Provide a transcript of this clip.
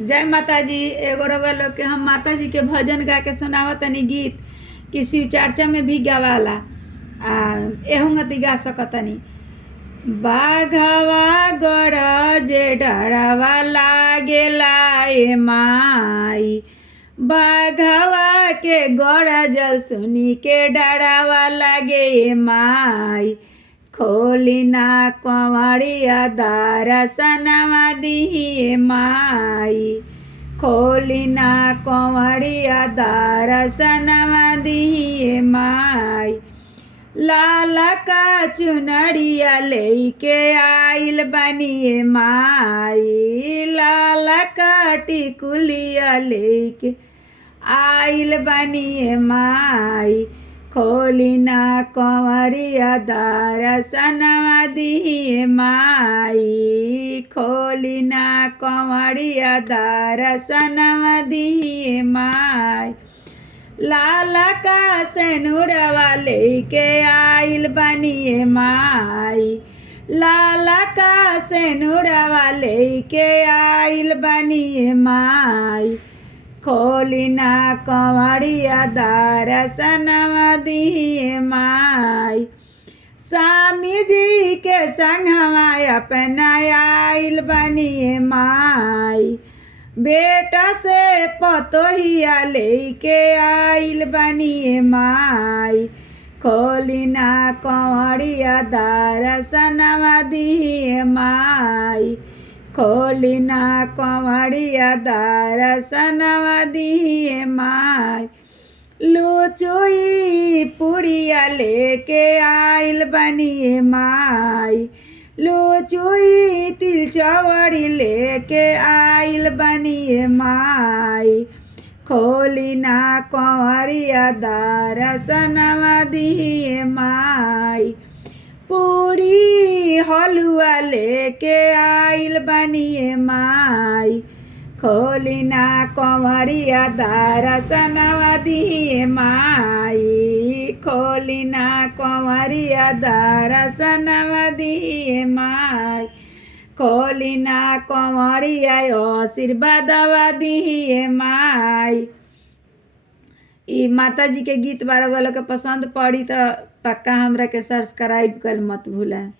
जय माता जी। एगो रउआ लोग के हम माता जी के भजन गा के सुनावत तनी गीत कि शिव चर्चा में भी गवाला एहुंगती गा सकतनी। बाघवा गरजे डरावा लागेला ए माई, बाघवा के गरजल सुनी के डरावा लागे ए माई। खोली ना कंवरिया दरसनवा दिही माई, खोली ना कंवरिया दरसनवा दिही माई। लाल का चुनरिया लेके आइल बनी माई, लाल का टिकुलिया लेके आइल बनी माई। खोली ना कंवरिया दरसनवा दिही माई, खोली ना कंवरिया दरसनवा दिही माई। लाल का सेनुरवा लेके आइल बनी माई, लाल का सेनुरवा लेके आइल बनी माई। खोली ना कंवरिया दरसनवा दिही माई। स्वामी जी के संगवा अपना आइल बनी माई, बेटा से पतोहिया लेके आइल बनी माई। खोली ना कंवरिया दरसनवा दिही माई, खोली ना कंवरिया दरसनवा दिही माई। लुचुई पुड़िया लेके आइल बनी माई, लुचुई तिलचवड़ी लेके आइल बनी माई। खोली ना कंवरिया दरसनवा दिही माई। पूरी हलुआ लेके आइल बनी माई, खोली ना कंवरिया दरसनवा दिही माई, खोली ना कंवरिया दरसनवा दिही माई। खोली ना कंवरिया आशीर्वादवा दिही माई। ई माता जी के गीत बारह वालों के पसंद पड़ी तो पक्का हमरा के सब्सक्राइब कर मत भूलें।